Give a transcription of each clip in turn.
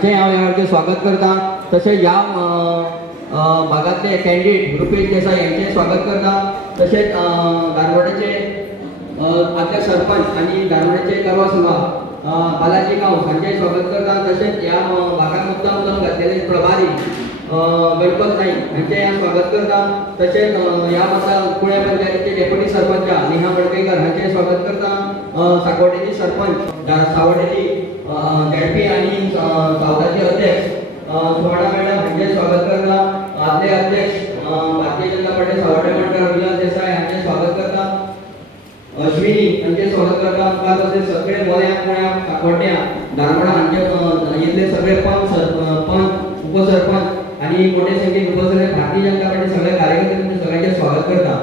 हांचें हांव ह्या वेळाचेर स्वागत करता. तशेंच ह्या भागातले कॅन्डिडेट रुपेश देसाई यांचे स्वागत करता. तशेंच धारवाड्याचे आदले सरपंच आणि धारवाड्याचे कारवा संघा बालाजी गांव हांचें स्वागत करता. तशेंच ह्या भागात मुद्दाम जावन घातलेले प्रभारी गणपत नाईक हांचें स्वागत करता. तशेंच ह्या मतदार कुळ्या पंचायतीचे डेप्युटी सरपंच नेहा मडकयकर हांचें स्वागत करता. साकोडेची सरपंच सावडेची झेडपी आणि सावताचे अध्यक्ष सुवर्णा मॅडम हांचें स्वागत करता. आदले अध्यक्ष भारतीय जनता पार्टी सावडे मंडळ विलास देसाई हांचें स्वागत करता. अश्विनी हांचें स्वागत करता. मुखार तशेंच सगळे मोल्या पुण्या साकोड्या धारवाडा हांचे इथले सगळे पंच उपसरपंच आणि मोठे संख्येन उपस्थित भारतीय जनता पार्टी सगळे कार्यकर्ते सगळ्यांचे स्वागत करता.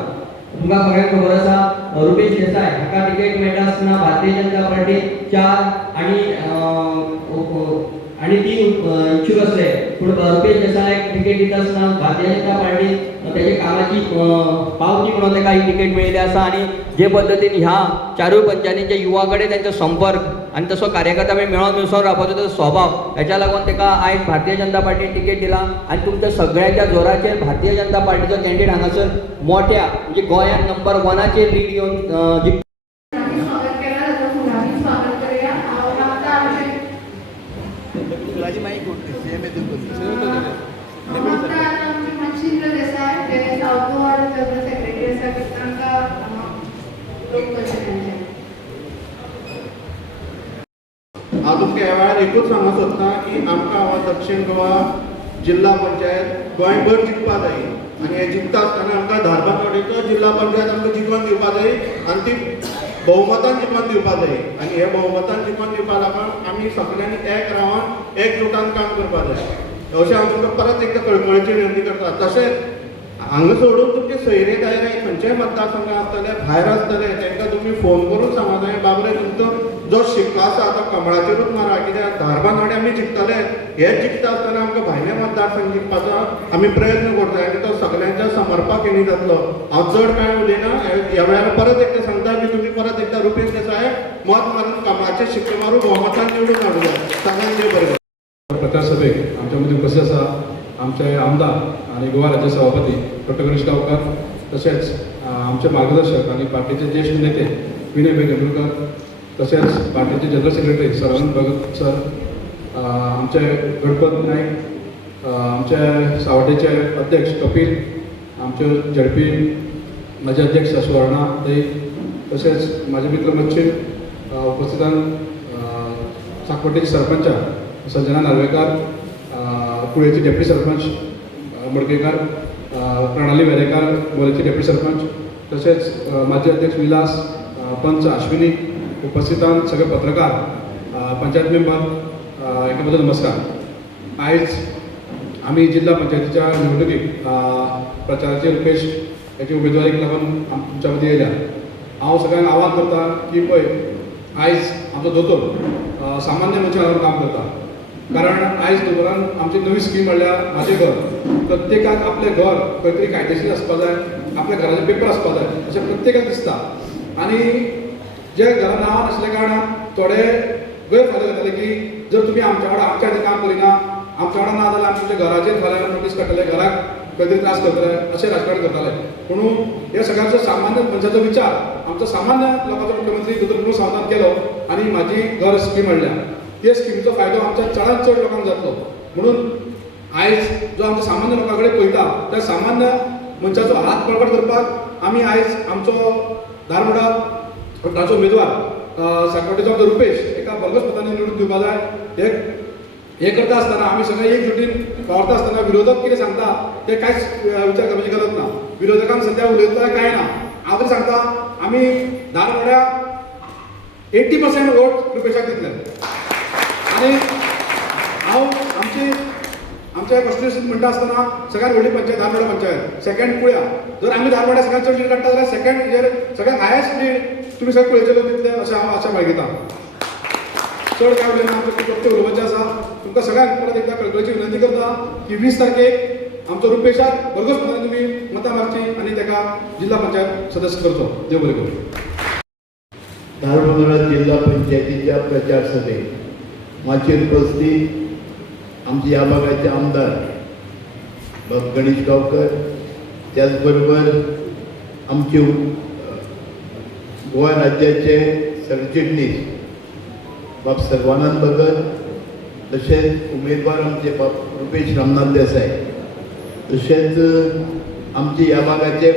तुमकां सगळ्यांक खबर आसा रुपेश देसाय हाका तिकेट मेळटा आसतना भारतीय जनता पार्टी 4 आणि 3 इच्छुक असले. पूण रुपेश देसायाक तिकेट दिता आसतना भारतीय जनता पार्टी त्याच्या कामाची पावती म्हणून ताका ही तिकेट मेळिल्ली आसा. आणि जे पद्दतीन ह्या चारूय पंचायतींच्या युवा कडेन त्यांचो संपर्क आणि तसो कार्यकर्ता मेळोन मिसळून रावपाचो तो स्वभाव हेच्या लागून ताका आयज भारतीय जनता पार्टीन तिकेट दिला. आणि तुमच्या सगळ्यांच्या जोराचेर भारतीय जनता पार्टीचो कॅन्डिडेट हांगासर मोठ्या म्हणजे गोंयांत नंबर 1चेर लीड घेवन हांव तुमकां ह्या वेळार एकूच सांगूंक सोदतां की आमकां हांगा दक्षिण गोवा जिल्हा पंचायत गोंयभर जिखपा जाय. आनी हे जिखता आसतना आमकां धारबांदवाडीचो जिल्हा पंचायत आमकां जिखोवन दिवपा जाय आनी ती भोवमतान जिखोवन दिवपा जाय. आनी हे भोवमतान जिखोवन दिवपा लागून आमी सगळ्यांनी एक रावन एकजुटान काम करपा जाय. अशें हांव तुमकां परत एकदां कळकळीची विनंती करता. तशेंच हांगा सोडून तुमचे सोयरे दायरे खंयच्याय मतदारसंघात आसतले भायर आसतले तांकां तुमी फोन करून सांगूंक जाय बाबरे तुमचो जो शिक्को आसा तो कमळाचेरूच मारा. कित्याक धारबांदवाडी आमी जिखतले हेच जिखता आसतना आमकां भायले मतदारसंघ जिखपाचो आमी प्रयत्न करता आनी तो सगळ्यांच्या समर्पक हेणी जातलो. हांव चड कांय उलयना. ह्या वेळार परत एकदां सांगता की तुमी परत एकदां रुपेश देसाय मत मारून कमळाचे शिक्के मारून भोवमतान निवडून हाडूंक जाय. सगळ्यांचे बरें. प्रचार सभेक आमच्या मदीं उपस्थित आसा आमचे आमदार आणि गोवा राज्य सभापती डॉक्टर गणेश गांवकर. तशेंच आमचे मार्गदर्शक आणि पार्टीचे ज्येष्ठ नेते विनय बेगमकर. तशेंच पार्टीचे general secretary Sarvanand Bhagat sir, आमचे गणपत नाईक, आमचे सावड्डेचे अध्यक्ष कपिल, आमचे झेडपी माझे अध्यक्ष सुवर्णा ताई, तशेंच माझे मित्र मच्छीन उपस्थितान साकोड्डेचे सरपंच संजना नार्वेकार, कुळेचे डेप्युटी सरपंच मडकेकार, प्रणाली वेरेकार गोरेचे डेप्युटी सरपंच, तसेच माजी अध्यक्ष विलास, पंच अश्विनी, उपस्थितान सगळे पत्रकार, पंचायत मेंबर, एका बद्दल नमस्कार. आयज आम्ही जिल्हा पंचायतीच्या निवडणुकीक प्रचाराचे रुपेश याची उमेदवारीक लागून आमच्या मध्ये येयल्या. हांव सगळ्यांक आवाहन करता की पळय आयज आमचो दोतोर सामान्य मनशा लागून काम करता. कारण आयज दोतोरान आमची नवी स्कीम म्हणल्यार म्हाजें घर. प्रत्येकाक आपलें घर खंय तरी कायदेशीर आसपा जाय, आपल्या घराचे पेपर आसपा जाय अशें प्रत्येकाक दिसता. आनी जे घरा नांवान आसल्या कारणान थोडे गैरफायदो घेतले की जर तुमी आमच्या वांगडा आमच्या खातीर काम करिना, आमच्या वांगडा ना जाल्यार आमच्या घराचेर फाल्यां नोटीस काडटले, घराक खंय तरी त्रास करतले अशें राजकारण करताले. म्हणून हे सगळ्यांचो सामान्य मनशाचो विचार आमचो सामान्य लोकांचो मुख्यमंत्री दोतोर प्रमोद सावंतान केलो आनी म्हाजी घर स्कीम हाडल्या. ते स्किमीचो फायदो आमच्या चडांत चड लोकांक जातलो. म्हणून आयज जो आमच्या सामान्य लोकां कडेन पळयता त्या सामान्य मनशाचो हात बळकट करपाक आमी आयज आमचो धारवाडा ताचो उमेदवार साकोड्डेचो आमचो रुपेश एका भरघोस मतांनी निवडून दिवपा जाय. हे करता आसतना आमी सगळे एकजुटीन वावरता आसतना विरोधक कितें सांगता ते कांयच विचार करपाची गरज ना. विरोधकांक सद्या उलयतलो कांय ना. हांव तरी सांगता आमी धारवाड्या 80% वोट रुपेशाक दितले. आनी हांव आमच्या कॉन्स्टिट्युएन्सीत म्हणटा आसतना सगळ्यात व्हडली पंचायत धारवाडा पंचायत, सेकंड कुळ्या. जर आमी धारवाड्या सगळ्यात चड लीड काडटा जाल्यार सेकंड हेजेर सगळ्यात हायेस्ट लीड तुमी सगळे कुळेचे लोक दितले अशें हांव आशा बाळगिता. चड काय उलयना, आमचें खूब उलोवपाचें आसा. तुमकां सगळ्यांक परत एकदा कळकळीची विनंती करता की 20 तारखेक आमचो रुपेशाक भरघोस मतांनी तुमी मतां मारची आनी ताका जिल्हा पंचायत सदस्य करचो. देव बरें करूं. धारवाडा जिल्हा पंचायतीच्या प्रचार सभेक माचेर उपस्थित आमचे ह्या भागाचे आमदार बाब गणेश गांवकर, त्याचबरोबर आमचे गोवा राज्याचे सरचिटणीस बाब सर्वानंद भगत, तशेंच उमेदवार आमचे बाब रुपेश रामनाथ देसाय, तशेंच आमचे ह्या भागाचे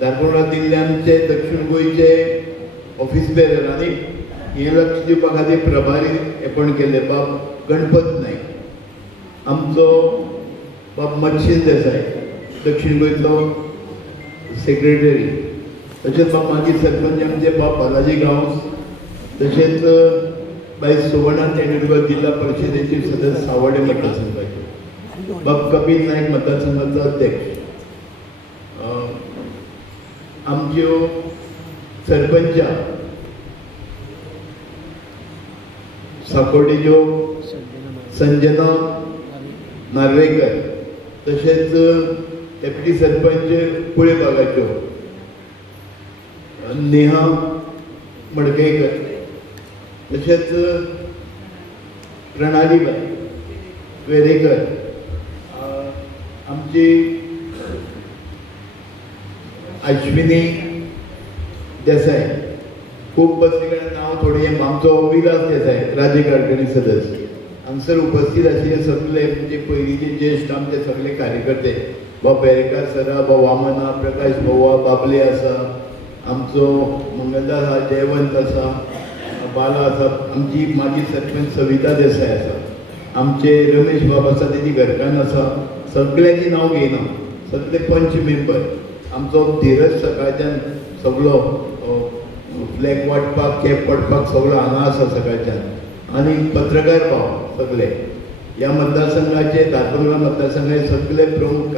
धारपोळा जिल्ह्याचे दक्षिण गोंयचे ऑफिस बेरर आनी हे लक्ष दिवपा खातीर प्रभारी एपॉयंट केल्ले बाब गणपत नायक, आमचो बाब मच्छिंद देसाय दक्षिण गोंयचो सेक्रेटरी, तशेंच बाब माजी सरपंच आमचे बाब बालाजी गांवस, तशेंच बाय सुवर्णा तेंडुलकर जिल्हा परिषदेचे सदस्य सावड्डे मतदारसंघाचे, बाब कपिल नायक मतदारसंघाचो अध्यक्ष, आमच्यो सरपंचा साकोडेच्यो संजना नार्वेकर, तशेंच डेप्युटी सरपंच कुळे भागाच्यो नेहा मडकयकर, तशेंच प्रणालीबाई वेरेकर, आमची अश्विनी देसाय, खूब बसले कडेन नांव थोडी आमचो विलास देसाय राज्य कार्यकारिणी सदस्य, हांगसर उपस्थित आशिल्ले सगळे म्हणजे पयलींचे ज्येश्ठ आमचे सगळे कार्यकर्ते बाब बेरेकार सरा, बाब वामना, प्रकाश बोवा, बाबले आसा, आमचो मंगलदास आसा, जयवंत आसा, बाला आसा, आमची माजी सरपंच सविता देसाय आसा, आमचे रमेश बाब आसा तेजी घरकान्न आसा, सगळ्यांची नांव घेयना, सगळे पंच मेंबर, आमचो धीरज सकाळच्यान सगळो फ्लॅग वाटपाक कॅप वाटपाक सगळो हांगा आसा सकाळच्यान, आनी पत्रकार भाव सगळे ह्या मतदारसंघाचे धारपोळा मतदारसंघाचे सगळे प्रमुख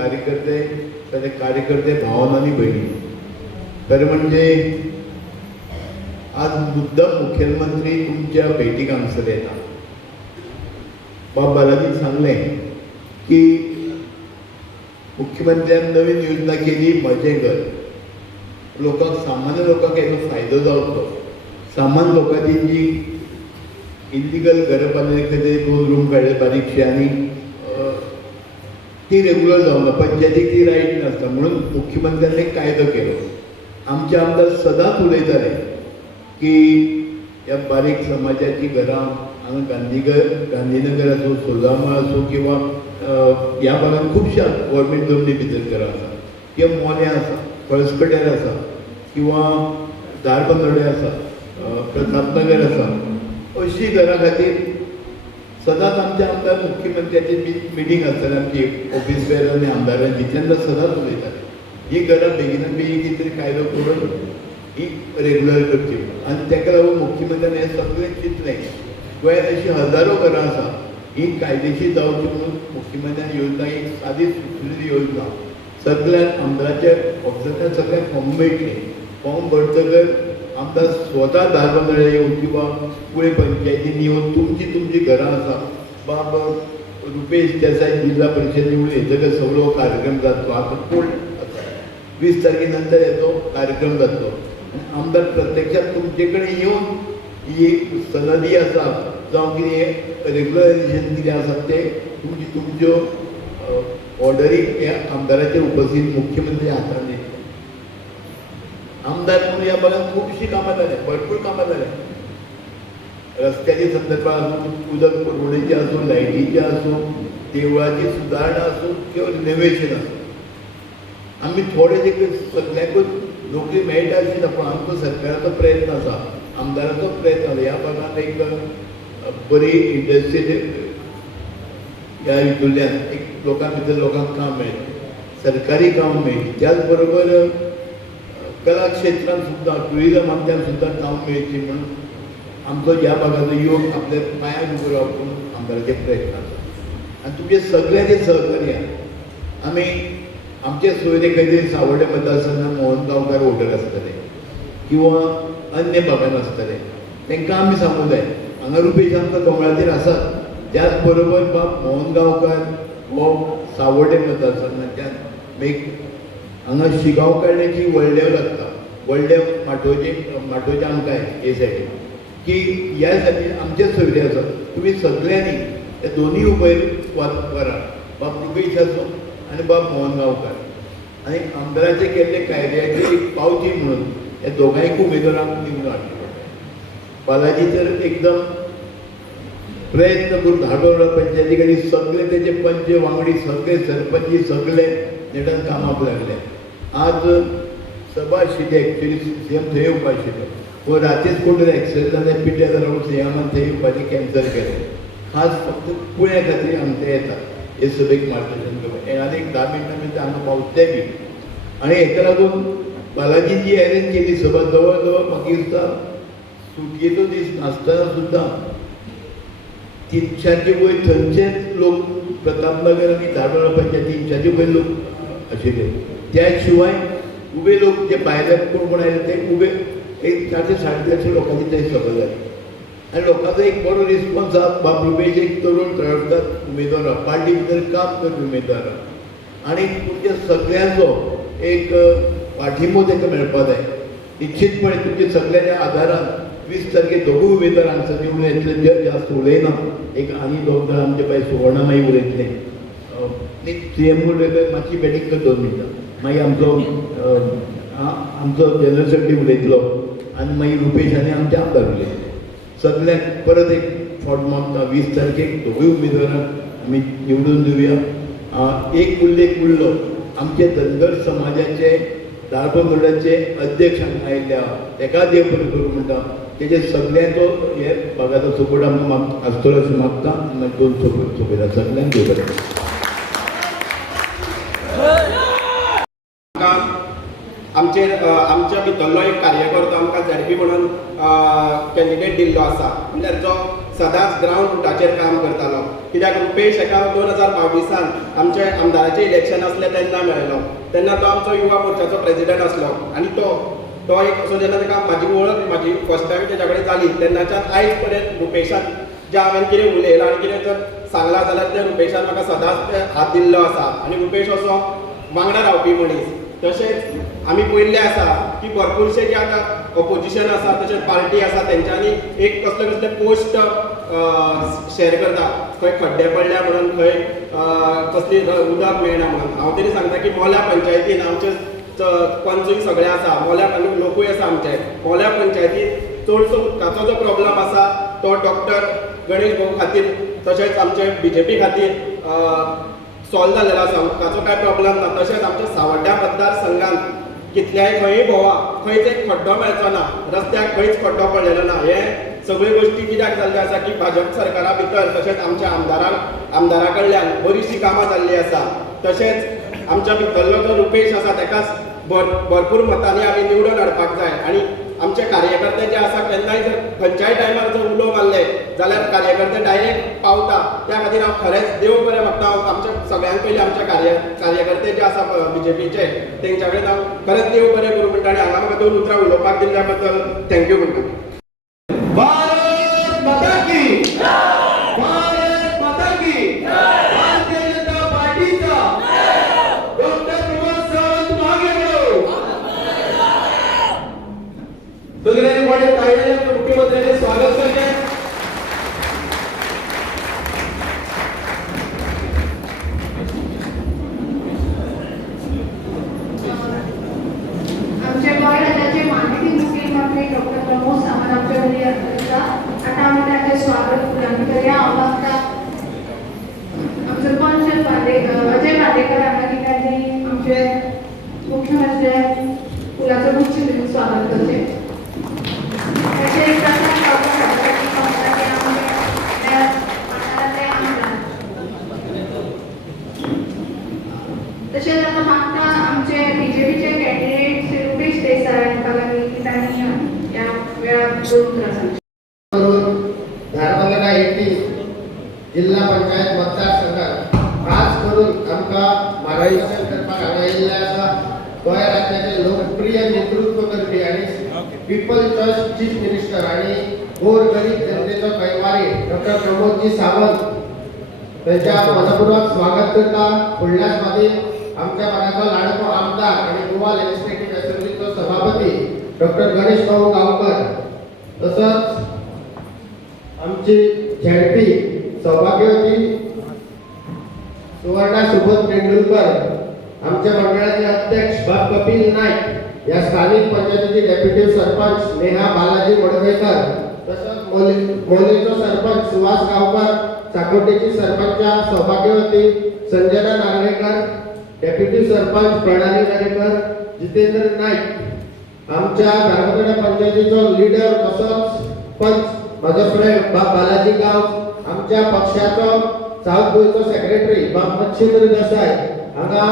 कार्यकर्ते भावन आनी भयणी, खरें म्हणजे आज मुद्दम मुखेलमंत्री तुमच्या भेटीक हांगसर येता. बाब बालाजीन सांगलें की मुख्यमंत्र्यान नवीन योजना केली म्हजें घर, लोकांक सामान्य लोकांक हेचो फायदो जावचो, सामान्य लोकांची जी इल्लिगल घरां बांदले खातीर 2 रूम काडले बारीकशे आनी ती रेगुलर जावना, पंचायतीक ती रायट नासता, म्हणून मुख्यमंत्र्यान एक कायदो केलो. आमचे आमदार सदांच उलयताले की ह्या बारीक समाजाची घरां हांगा गांधीनगर आसूं, सोलामा आसूं किंवा ह्या भागात खुबशा गव्हर्मेंट जमनी भितर घरां आसा, किंवा मोल्या आसा, कळसपेट्यार आसा, किंवा धारबांदोडे आसा, प्रतापनगर आसा, अशी घरां खातीर सदांच आमचे आमदार मुख्यमंत्र्याची मिटींग आसताली आमची ऑफिस बेर आनी आमदारांची, तेन्ना सदांच उलयताले ही घरां बेगिना बेगीन कितें तरी कायदो करून ही रेगुलर करची, आनी ताका लागून मुख्यमंत्र्यान हें सगळें चिंतलें. गोंयांत अशी हजारो घरां आसा, ही कायदेशीर जावची म्हणून मुख्यमंत्र्यान योजना एक सादी सुटलेली योजना सगळ्याक आमदाराच्या ऑफिसांतल्यान सगळ्यांक फॉर्म मेळटले. फॉर्म भरतकर आमदार स्वता धारबांदोडे येवन किंवा कुळे पंचायतींनी येवन तुमची घरां आसा बाब रुपेश देसाय जिल्हा परिषद निवडून येतकच सगळो कार्यक्रम जातलो. आतां कोण 20 तारखे नंतर हेचो कार्यक्रम जातलो. आमदार प्रत्यक्षात तुमचे कडेन येवन ही सनदी आसा जावं कितें रेग्युलरायजेशन कितें आसा तें तुमच्यो ऑर्डरी ह्या आमदाराचे उपस्थित मुख्यमंत्री हातान दितले. आमदार म्हणून ह्या भागात खुबशीं कामां जाल्या, भरपूर कामां जाल्या. रस्त्याच्या संदर्भात आसूं, उदक पुरवणेचें आसूं, लायटीचें आसूं, देवळाची सुदारणा आसूं किंवा रिनोवेशन आसूं. आमी थोडे जे सगळ्याकूच नोकरी मेळटा अशी ना, पूण आमचो सरकाराचो प्रयत्न आसा, आमदाराचो प्रयत्न आसा. ह्या भागात एक बरी इंडस्ट्रियल ह्या हितूंतल्यान एक लोकांक काम मेळटा, सरकारी काम मेळटा. त्याच बरोबर कला क्षेत्रांत सुद्दां ट्युरिजमांतल्यान सुद्दां काम मेळची म्हणून आमचो ह्या भागाचो युवक आपल्या पांयार उबो रावप म्हणून आमदाराचे प्रयत्न आसा. आनी तुमचे सगळ्यांचे सहकार्यान आमी आमचे सोयरे खंय सावड्डे मतदारसंघात मोहन गांवकार वोटर आसतले किंवा अन्य भागांत आसतले, तांकां आमी सांगूं जाय हांगा रुपेश आमकां कमळाचेर आसात. त्याच बरोबर बाब मोहन गांवकार हो सावड्डे मतदारसंघांतल्यान मेक हांगा शिगांव काडण्याची व्हडलें लागता, व्हडले माटोवचे आमकां हे सायडीन की ह्या सायडीन आमचे सोयरे आसात. तुमी सगळ्यांनी हे दोन्ही उमेदवार बाब रुपेश असो आणि बाब मोहन गांवकर आणि आमदाराचे केल्ले कायद्याची एक पावती म्हणून हे दोगांयक उमेदवारांक निवडून हाडचे पडटा. बालाजी तर एकदम प्रयत्न करून धाडोरा पंचायती कडेन सगळे तेजे पंच वांगडी सगळे सरपंच सगळे नेटान कामाक लागले. आज सभा आशिल्ली एक्चुअली सीएम थंय येवपा आशिल्लो पूण रातीच कोण एक्सिडंट जालें पिड्ड्यार जालो सीएमान थंय येवपाचें कॅन्सल केलें. खास फक्त पुण्या खातीर आमचे येतात हे सभेक मार्गदर्शन करपाक हे आनी एक 10 मिनटां भितर हांगा पावतले बी. आनी हेका लागून बालाजी जी अरेंज केली सभा जवळ जवळ म्हाका दिसता सुटयेचो दीस नासतना सुद्दां 300चे वयर थंयचेच लोक प्रतापनगर आनी धाडोळा पंचायती 300चे वयर लोक आशिल्ले. त्या शिवाय उबे लोक जे भायले कोण आयले ते उबे एक 400-450 लोकांची थंय सभा जाली आनी लोकांचो एक बरो रिस्पॉन्स आहा. बाब रुपेश एक तरुण तळपतात उमेदवार पार्टी भितर काम करपी उमेदवार आनी तुमच्या सगळ्यांचो एक पाठिंबो ताका मेळपा जाय. निश्चितपणे तुमच्या सगळ्यांच्या आदारान 20 तारखेक दोगूय उमेदवार हांगसर निवडून येतले. जे जास्त उलयना एक आनी 2 जाण आमचे पळय सुवर्णामाई उलयतले सीएम उलयतले मातशी बॅटींग कर 2 मिनटां मागीर आमचो जनरल सेक्रेटरी उलयतलो आनी मागीर रुपेश आनी आमचे आमदार उलयतले. सगळ्यांक परत एक फावट मागता 20 तारखेक दोगूय उमेदवारांक आमी निवडून दिवया. एक उल्लेख उरलो आमचे धनगर समाजाचे धारबांदोड्याचे अध्यक्ष हांगा आयिल्ले आहा तेका देव बरें करूं म्हणटा. तेजे सगळ्यांचो हे भागाचो सपोर्ट आमकां आसतलो अशें मागता आनी मागीर 2 सपोर्ट सगळ्यांक देव बरें. आमच्या भितरलो एक कार्यकर्तो आमकां झडपी म्हणून कॅन्डिडेट दिल्लो आसा म्हणल्यार जो सदांच ग्रावंड रुटाचेर काम करतालो. कित्याक रुपेश हेका 2022 आमचे आमदाराचें इलेक्शन आसलें तेन्ना मेळ्ळो. तेन्ना तो आमचो युवा मोर्चाचो प्रेसिडेंट आसलो आनी तो एक असो जेन्ना ताका म्हाजी फर्स्ट टायम तेच्या कडेन जाली तेन्नाच्यान आयज पर्यंत रुपेशान जे हांवें कितें उलयलां आनी कितें जर सांगलां जाल्यार ते रुपेशान म्हाका सदांच हात दिल्लो आसा. आनी रुपेश असो वांगडा रावपी मनीस. तशेंच आमी पळयल्लें आसा की भरपूरशे जे आतां ऑपोजिशन आसा तशेंच पार्टी आसा तेंच्यांनी एक कसले कसले पोस्ट शेअर करता खंय खड्डे पडल्या म्हणून खंय कसली उदक मेळना म्हणून. हांव तरी सांगता की मोल्या पंचायतीन आमचे पंचूय सगळे आसा मोल्या लोकूय आसा आमचे मोल्या पंचायतीन चडसो उदकाचो जो प्रॉब्लम आसा तो डॉक्टर गणेश भाऊ खातीर तशेंच आमचे BJP खातीर सॉल्व जाल्लेलो आसा. उदकाचो कांय प्रॉब्लम ना. तशेंच आमच्या सावड्ड्या मतदारसंघांत कितल्याय खंयय भोंवा खंयच एक खड्डो मेळचो ना रस्त्याक खंयच खड्डो पडलेलो ना. हे सगळ्यो गोश्टी कित्याक जाल्ल्यो आसा की भाजप सरकारा भितर तशेंच आमच्या आमदारा कडल्यान बरीचशी कामां जाल्लीं आसा. तशेंच आमच्या भितरलो जो रुपेश आसा तेकाच भरपूर मतांनी आमी निवडून हाडपाक जाय. आनी आमचे कार्यकर्ते जे आसा केन्नाय जर खंयच्याय टायमार जर उलो मारले जाल्यार कार्यकर्ते डायरेक्ट पावता. त्या खातीर हांव खरेंच देव बरें मागता. आमच्या सगळ्यांत पयलीं आमचे कार्यकर्ते जे आसा BJPचे तेंच्या कडेन हांव खरेंच देव बरें करूं म्हणटा आनी हांगा म्हाका 2 उतरां उलोवपाक दिल्ल्या बद्दल थँक्यू म्हणटा. भारत माता की भारत माता की भारतीय जनता पार्टीचा डॉक्टर प्रमोद सावंत मागे वळो. सगळ्यांनी मोठे ताईने मुख्यमंत्र्यांचे स्वागत करते. आमचे गोंय राज्याचे माननीय मुख्यमंत्री डॉक्टर प्रमोद सावंत आमच्या घरी आसा. आता आमी तांचे स्वागत करूया. हांव मागता आमचे पंच अजय बांदेकर हांगा की तांणी आमचे मुख्यमंत्री फुलाचो गुच्छ दिवन स्वागत करचें. तशेंच प्रकाश तशेंच आतां मागता आमचे BJPचे कॅन्डिडेट श्री रुपेश देसाय हांकां लागीं की तांणी ह्या वेळार 2 उतरां सांगचीं. धारबांदोडा 18 जिल्हा पंचायत मतदारसंघात खास करून आमकां मार्गदर्शन करपाक हांगा येयल्ले आसा गोंय राज्याचे लोकप्रिय नेतृत्व करपी आनी पीपल चॉयस चीफ मिनिस्टर आनी गोरगरीब जनतेचो कैवारी डॉक्टर प्रमोदजी सावंत त्यांच्या मनपूर्वक स्वागत करता. फुडल्या फावटी आमच्या भागाचो लाडको आमदार आणि गोवा लेजिस्लेटिव्ह असेंब्लीचो सभापती डॉक्टर गणेश भाऊ गांवकर तसंच आमची झेडपी सौभाग्यवती सुवर्णा सुबोध तेंडुलकर, आमच्या मंडळाचे अध्यक्ष बाप कपिल नाईक, या स्थानिक पंचायतीचे डेप्युटी सरपंच नेहा बालाजी मडगेकर, तसंच मोलेचा सरपंच सुहास गावकर, चाकोटीची सरपंच सौभाग्यवती संजना नार्वेकर, डेप्युटी सरपंच प्रणाली नार्वेकर, जितेंद्र नाईक, आमच्या गारगोडा पंचायतीचो लीडर तसंच पंच माझा फ्रेंड बाप बालाजी गाव, आमच्या पक्षाचो साऊथ गोयचो सेक्रेटरी बाप मच्छिंद्र देसाई, हांगा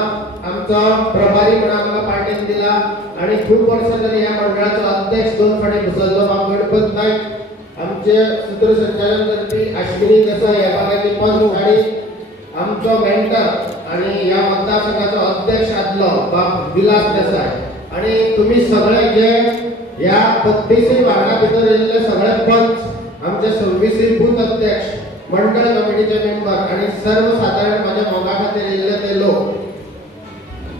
आमचो प्रभारी म्हणून आमकां पार्टीन दिला आणि खूप वर्सां जाली ह्या मंडळाचो अध्यक्ष दोन फावटी घुसल्लो बाप गणपत नाईक, आमचे सूत्रसंचालन करपी अश्विनी देसाई ह्या भागाची पंच आणि आमचो मेंटर आणि ह्या मतदारसंघाचो अध्यक्ष आदलो बाप विलास देसाई, आणि तुम्ही सगळे जे ह्या 32 वार्डा भितर येयल्ले सगळे पंच, आमचे 26 बूथ अध्यक्ष, मंडळ कमिटीचे मेंबर आणि सर्वसाधारण माझ्या मोगा खातीर येयल्ले ते लोक,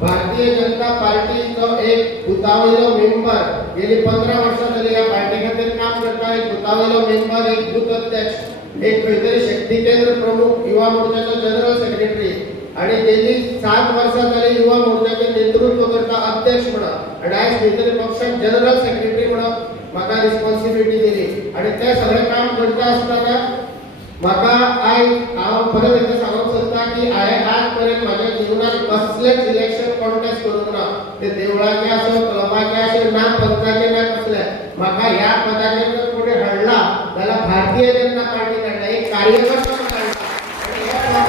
भारतीय जनता पार्टीचो एक बुथावयलो मेंबर, गेली 15 वर्सां जाली ह्या पार्टी खातीर काम करता, एक बुथावयलो मेंबर, एक बूथ अध्यक्ष, एक खंयतरी शक्ती केंद्र प्रमुख, युवा मोर्चाचो जनरल सेक्रेटरी, आणि गेली 7 वर्सां जाली युवा मोर्चाचे नेतृत्व करता अध्यक्ष म्हणून, आणि आयज खंयतरी पक्षाक जनरल सेक्रेटरी म्हणून म्हाका रिस्पॉन्सिबिलिटी दिली, आणि ते सगळें काम करता आसतना म्हाका आयज हांव परत एकदा सांगूंक सोदता की हांवें आज पर्यंत म्हाज्या जिवनात कसलेच इलेक्शन कॉन्टेस्ट करूंक ना, ते देवळाचे आसो, क्लबाचे आसो, ना पंचाचे ना कसले, म्हाका ह्या पदाचेर जर कोणी हाडला जाल्यार भारतीय जनता पार्टीन हाडला, एक कार्यकर्ता म्हाका हाडला,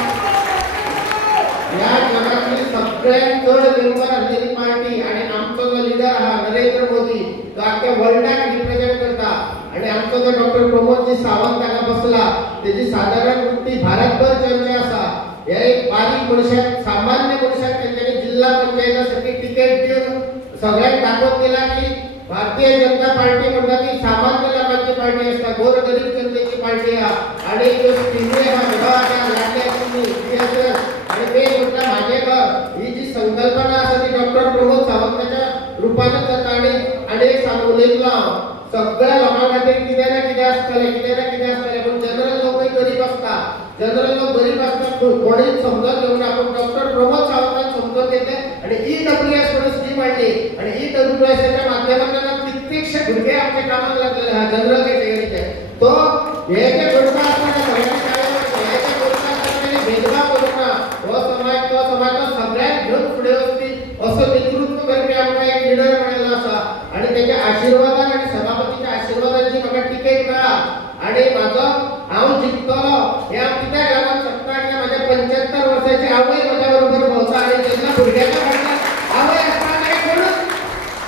ह्या जगातली सगळ्यांत चड मेंबर आसलेली पार्टी, आणि आमचो जो लीडर आहा नरेंद्र मोदी तो आख्या वर्ल्डाक रिप्रेझेंट करता, आणि आमचो जो डॉक्टर प्रमोदजी सावंत हांगा बसला तेजी साधारण वृत्ती भारतभर चर्चा आसा, हे एक बारीक मनशाक, सामान्य मनशाक तेंच्यांनी जिल्हा पंचायतीसाठी तिकेट दिवन सगळ्यांक दाखोवन दिला की भारतीय जनता पार्टी म्हणटा ती सामान्य लोकांची पार्टी आसता, गोरगरीब जनतेची पार्टी आहा, आणि जो स्किमी आहा घराच्या लागल्या स्किमी आणि ते म्हटलं माझे घर, ही जी संकल्पना आसा ती डॉक्टर प्रमोद सावंताच्या रूपानच जाता, आणि एक सांगून उलयतलो सगळ्या लोकां खातीर कितें ना कितें आसतलें, पूण जनरल लोकूय गरीब आसता, जनरल लोक गरीब आसता, कोणीच समजत घेवना, पूण डॉक्टर प्रमोद सावंतान समजत घेतले आणि EWS म्हणून स्कीम हाडली, आणि EWSच्या माध्यमांतल्यान कित्येकशे भुरगे आमच्या कामाक लागलेले आहा जनरल कॅटेगरीचे, तो हे जे करता आसतना सगळ्यांनी हे जे करता आसतना भेदभाव करूना, हो समाज तो सगळ्यात घेवन फुडें वचपी असो नेतृत्व करपी आमकां एक लिडर मेळिल्लो आसा, आणि तेच्या आशिर्वादान आणि सभापतीच्या आशिर्वादाची म्हाका तिकेट मेळ्ळा, आणि म्हाजो हांव जिखतलो हे हांव कित्याक लागून शकता की म्हाज्या 75 वर्साची आवय म्हज्या बरोबर भोंवता, आणि जेन्ना भुरग्याच्या फाटल्यान आवय आसता तेका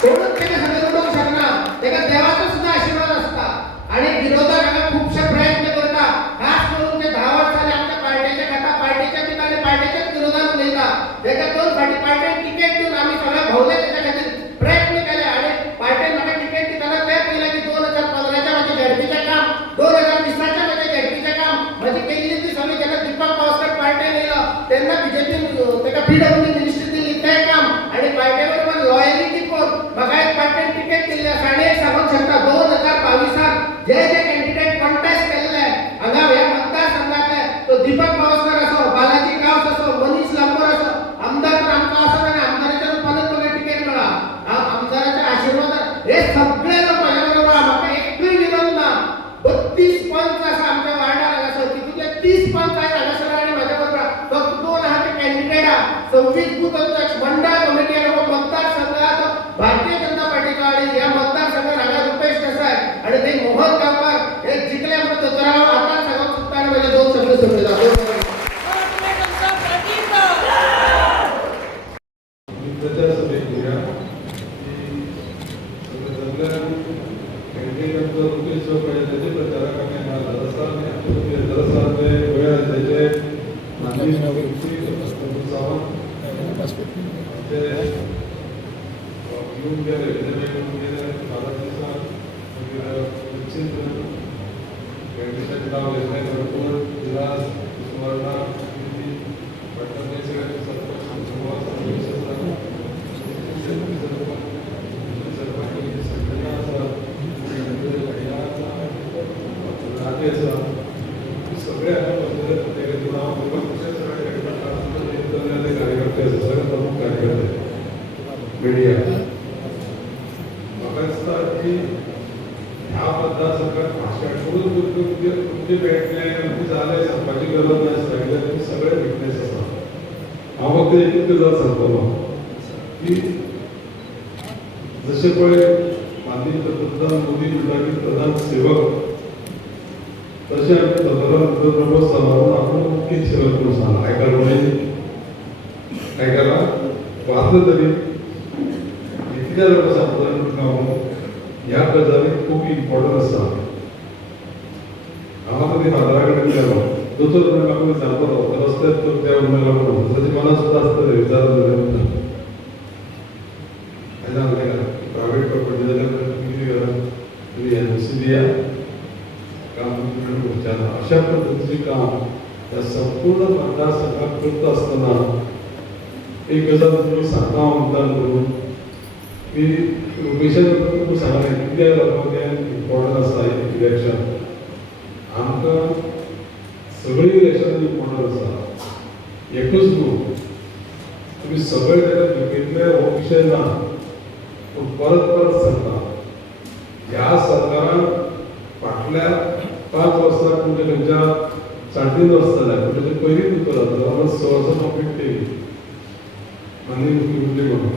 कोणूच तेका सकयल उडोवंक शकना, तेका देवाचो सुद्धा आशिर्वाद आसता, आणि विरोधक हांगा खुबशे प्रयत्न करता, खास करून ते 10 वर्सां आमच्या पार्टीच्या खाता पार्टीच्या पिताले पार्टीच्याच विरोधात उलयता, तेका 2 फाटी पार्टीन तिकेट दिवन आमी सगळे भोंवले, तेच्या खातीर प्रयत्न केले, आणि पार्टीन म्हाका तिकेट दिताना ते पयलें की 2015च्या म्हाजें झेडपीचें काम, 2020च्या म्हाजें झेडपीचें काम, म्हाजी केल्ली ती सगळी जेन्ना दीपक पावसकर पार्टीन येयलो तेन्ना बीजेपीन तेका PWD मिनिस्ट्री दिली तें काम, आणि पार्टी बरोबर लॉयलिटी पळोवन म्हाका एक पार्टीन तिकेट दिल्ली आसा, आणि एक सांगूंक शकता 2022 जे कॅन्डिडेट कॉन्टेस्ट केल्ले हांगा ह्या मतदारसंघातले, तो दीपक पावसकर असो, बालाजी गावस असो, मनीष लांबर असो, आमदार तर आमचो आसा, आणि आमदाराच्या रूपानच म्हाका तिकेट मेळ्ळा, आमदाराच्या आशिर्वादान हे सगळे लोक म्हाज्या बरोबर आहा, म्हाका एकूय विरोध ना, 32 पंच आसा आमच्या वार्डार हांगासर, तितूंतले 30 पंच आयज हांगासर आनी म्हाज्या बरोबर फक्त 2 आहा ते कॅन्डिडेट आहा, 26 बूथ अध्यक्ष, मंडळ कमिटी आनी हो मतदारसंघात भारतीय जनता पार्टीचो, आणि ह्या मतदारसंघात हांगा रुपेश देसाय आणि ते मोहन गांवकर हे जिखले म्हणून दोतोराव आतां सांगूंक सोदता, आनी म्हाजे 2 शब्द सोडटा. प्रचार सभेक घेवया की सगळ्या कॅन्डिडेट रुपेश जो पळय तेजे प्रचाराक आमी हांगा आसा, आनी ते गोंया राज्याचे माजी मुख्यमंत्री सावंत ते येवन गेले, विधानसभेक येवन गेले, 12 दिसांक मागीर निश्चित कॅन्डिडेट नांव घेतलें, भरपूर विलास सुवर्णा पटना सरपंच सगळे दिसता की ह्या मतदारसंघात भाषण करून तुमचे भेटणे झाले सांगपाची गरज नाही सांगितलं सगळे विटनेस आसा हांव फक्त एकूच गजाल सांगतलो की जसे पळय माननीय पंतप्रधान मोदी म्हणटा की प्रधान सेवक तशें आमी पंतप्रधान प्रमोद सावंत आपूण मुख्य सेवक म्हणून सांगला आयकला वाचलो तरी कित्याक लोक सांगता ह्या गजाली खूब इम्पॉर्टंट आसा हांव आतां ती फादरा कडेन गेलो दोतोर म्हणून म्हाका विचारतलो रस्त्यार तो त्या उमेला म्हणून ताची मनां सुद्दां आसतलें विचारत जाल्यार हांवें प्रायवेट प्रॉपर्टी जाल्यार कितें करा तुमी एनओसी दिया काम विचारना अशा पद्दतीचें काम त्या संपूर्ण मतदारसंघात करता आसतना एक गजाल तुमी सांगता हांव मुद्दाम करून की रुपेशान तुमकां सांगलें कित्याक लागून तें इम्पॉर्टंट आसा इलेक्शन आमकां सगळीं इलेक्शनां इम्पॉर्टंट आसा एकूच न्हू तुमी सगळे तेका घेतले हो विशय ना पूण परत परत सांगता ह्या सरकारान फाटल्या 5 वर्सां म्हणजे खंयच्या 3.5 वर्सां जाल्या पूण तेजे पयलीं उतर जाता 6 वर्सां कंप्लीट केली माननीय मुख्यमंत्री म्हणून